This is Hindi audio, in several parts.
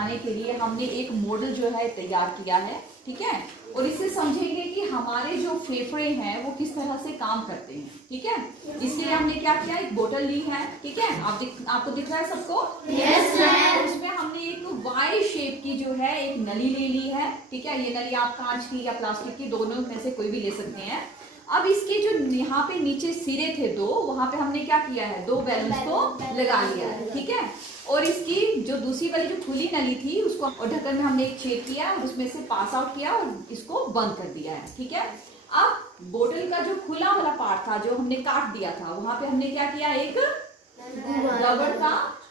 समझाने के लिए हमने एक मॉडल जो है तैयार किया है, ठीक है। और इससे समझेंगे कि हमारे जो फेफड़े हैं वो किस तरह से काम करते हैं, ठीक है। इसलिए हमने क्या किया, एक बोतल ली है, ठीक है। आपको दिख रहा है सबको? Yes ma'am. उसमें हमने एक वाई शेप की जो है एक नली ले ली है, ठीक है। ये नली आप कांच की या प्लास्टिक की, दोनों में से कोई भी ले सकते हैं। अब इसके जो यहाँ पे नीचे सिरे थे दो, वहां पे हमने क्या किया है, दो बैलून्स को लगा लिया है, ठीक है। और इसकी जो दूसरी वाली जो खुली नली थी उसको और ढक्कन में हमने एक छेद किया और उसमें से पास आउट किया और इसको बंद कर दिया है, ठीक है। अब बोतल का जो खुला वाला पार्ट था जो हमने काट दिया था, वहां पे हमने क्या किया, एक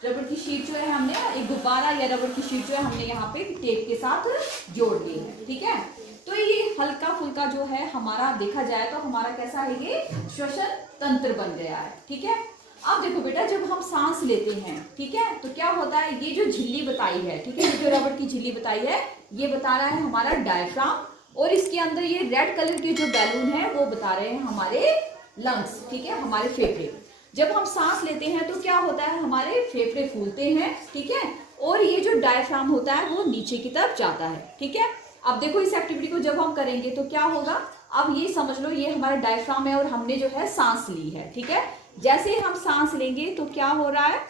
रबड़ की शीट जो है हमने, एक गुब्बारा या रबड़ की शीट जो है हमने यहाँ पे टेप के साथ जोड़ दी है, ठीक है। तो ये हल्का फुल्का जो है हमारा देखा जाए तो हमारा कैसा है, ये श्वसन तंत्र बन गया है, ठीक है। अब देखो बेटा, जब हम सांस लेते हैं, ठीक है, तो क्या होता है, ये जो झिल्ली बताई है, ठीक है, ये जो रबड़ की झिल्ली बताई है, ये बता रहा है हमारा डायफ्राम। और इसके अंदर ये रेड कलर के जो बैलून है वो बता रहे हैं हमारे लंग्स, ठीक है, हमारे फेफड़े। जब हम सांस लेते हैं तो क्या होता है, हमारे फेफड़े फूलते हैं, ठीक है। और ये जो डायफ्राम होता है वो नीचे की तरफ जाता है, ठीक है। अब देखो इस एक्टिविटी को जब हम करेंगे तो क्या होगा, अब ये समझ लो ये हमारा डायफ्राम है और हमने जो है सांस ली है, ठीक है। जैसे हम सांस लेंगे तो क्या हो रहा है,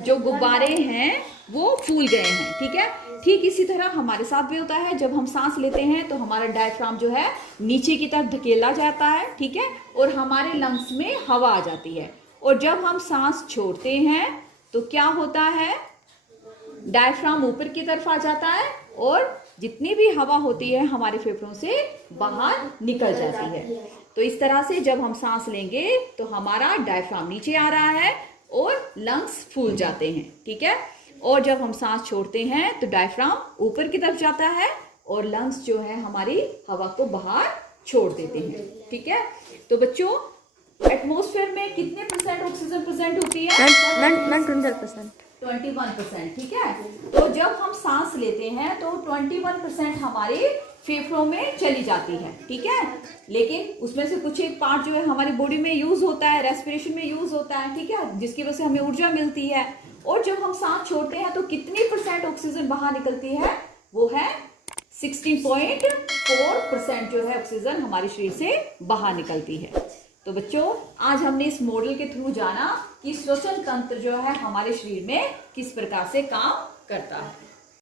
जो गुब्बारे हैं वो फूल गए हैं, ठीक है। ठीक इसी तरह हमारे साथ भी होता है, जब हम सांस लेते हैं तो हमारा डायफ्राम जो है नीचे की तरफ धकेला जाता है, ठीक है, और हमारे लंग्स में हवा आ जाती है। और जब हम सांस छोड़ते हैं तो क्या होता है, डायफ्राम ऊपर की तरफ आ जाता है और जितनी भी हवा होती है हमारे फेफड़ों से बाहर निकल जाती है। तो इस तरह से जब हम सांस लेंगे तो हमारा डायफ्राम नीचे आ रहा है और लंग्स फूल जाते हैं, ठीक है। और जब हम सांस छोड़ते हैं तो डायफ्राम ऊपर की तरफ जाता है और लंग्स जो है हमारी हवा को बाहर छोड़ देते हैं, ठीक है। तो बच्चों, एटमॉस्फेयर में कितने परसेंट ऑक्सीजन प्रेजेंट होती है? 21%, ठीक है। तो जब हम सांस लेते हैं तो 21% हमारे फेफड़ों में चली जाती है, ठीक है। लेकिन उसमें से कुछ एक पार्ट जो है हमारी बॉडी में यूज होता है, रेस्पिरेशन में यूज होता है, ठीक है, जिसकी वजह से हमें ऊर्जा मिलती है। और जब हम सांस छोड़ते हैं तो कितनी परसेंट ऑक्सीजन बाहर निकलती है, वो है 16.4% जो है ऑक्सीजन हमारे शरीर से बाहर निकलती है। तो बच्चों, आज हमने इस मॉडल के थ्रू जाना कि श्वसन तंत्र जो है हमारे शरीर में किस प्रकार से काम करता है।